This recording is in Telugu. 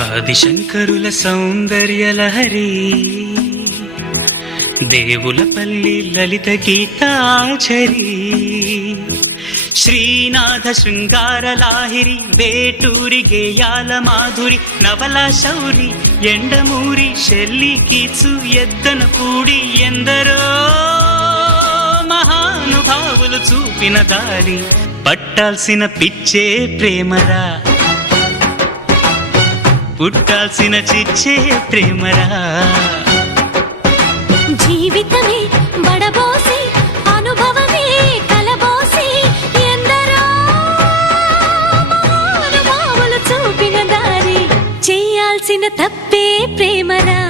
ఆదిశంకరుల సౌందర్యలహరి దేవులపల్లి లలిత గీతాచరి శ్రీనాథ శృంగారలాహిరి వేటూరి గేయాల మాధురి నవల శౌరి ఎండమూరి షెల్లి కీచు ఎద్దన కూడి ఎందరో మహానుభావులు చూపిన దారి పట్టాల్సిన పిచ్చే ప్రేమరా, పుట్టాల్సిన చిచ్చే ప్రేమరా. జీవితమే బడబోసి అనుభవమే కలబోసి ఎందరో మహానుభావులు చూపిన దారి చేయాల్సిన తప్పే ప్రేమరా.